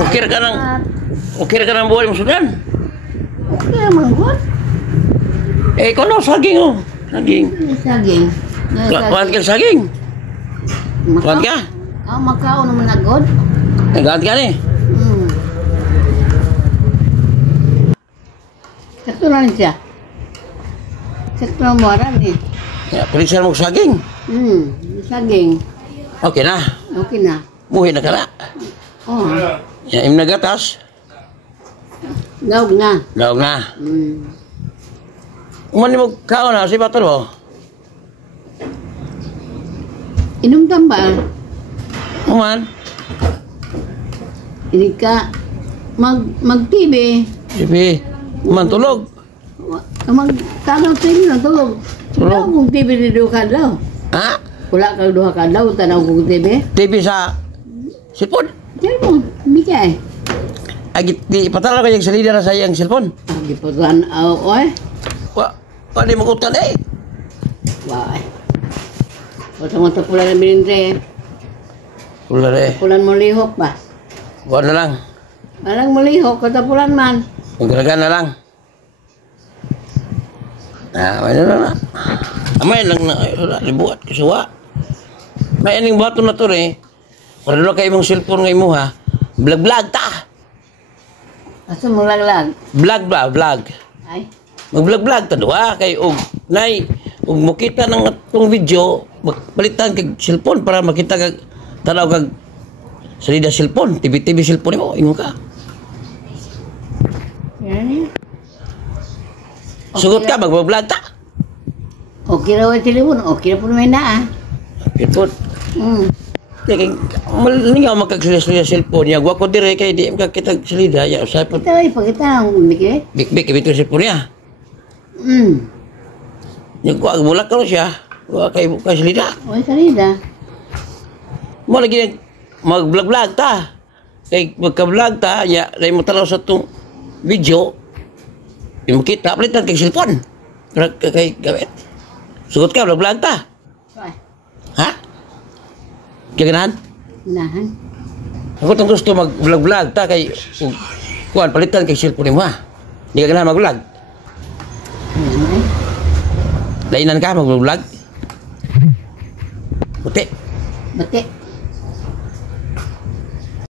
Okay ka nang buhay mo sudan. Okay naman ko. Eh, ikaw na, saging oh. Saging. Saging. Kuhan ka saging. Kuhan ka? Makao naman agod. Nagahan ka ni. Sakto lang siya. Sakto lang mo aran eh. Ya, pilihan mo saging. Saging. Okay na. Okay na. Buhay na ka na. Oh. Ya, im nagatas. Daog na. Daog na. Umani mo kaon na, si batol mo? Inom tamba. Uman? Hindi ka mag-TV. Sipi, uman tulog. Mag-tanaw sa inyo na tulog. Tanaw kong TV dito ka daw. Ha? Wala ka duha ka daw, tanaw kong TV. TV sa cellphone. Cellphone, hindi ka eh. Ay, di patala ka yung salida na sa iyang cellphone. Hindi pa saan, oy. Wala di makutan eh. Wah. Wala mo sa pulan ng bilintre. Wala eh. Pulan mo lihok ba? Wala na lang. Walang mo lihok, kata pulan man. Magkaragan na lang. May na lang na. May lang na. Wala, libuat. Kasuwa. May aning bato na to eh. Para doon kayo mong cellphone ngayon mo ha. Vlog ta. Asa mo laglag? Vlog. Ay. Mag-vlog ta doon kay og nay ug makita ng atong video palitan kag cellphone para makita kag tanaw kag salida cellphone, TV cellphone mo ingon ka. Yan. Sugot ka mag-vlog ta. Okay raw ang telepon, okay na po may na ah. Cellphone. Kaya malingaw magkagsalida cellphone niya. Gwa ko dire kay di makakita salida ya sa Ito ay pagkita ang mikir. bik ibito cellphone niya. Yung gwa bulak ka siya. Gwa kay salida. Oy salida. Mo lagi mag-vlog ta. Kay magka-vlog ta ya dai mo tanaw sa tong video. Yung makita palitan kay cellphone. Kay gamit. Sugot ka vlog ta. Ay. Ha? Kaganahan? Nahan. Ako tong gusto mag-vlog ta kay kuan palitan kay cellphone mo ha. Di ka ganahan mag-vlog. Dainan ka mag-vlog. Buti. Bate.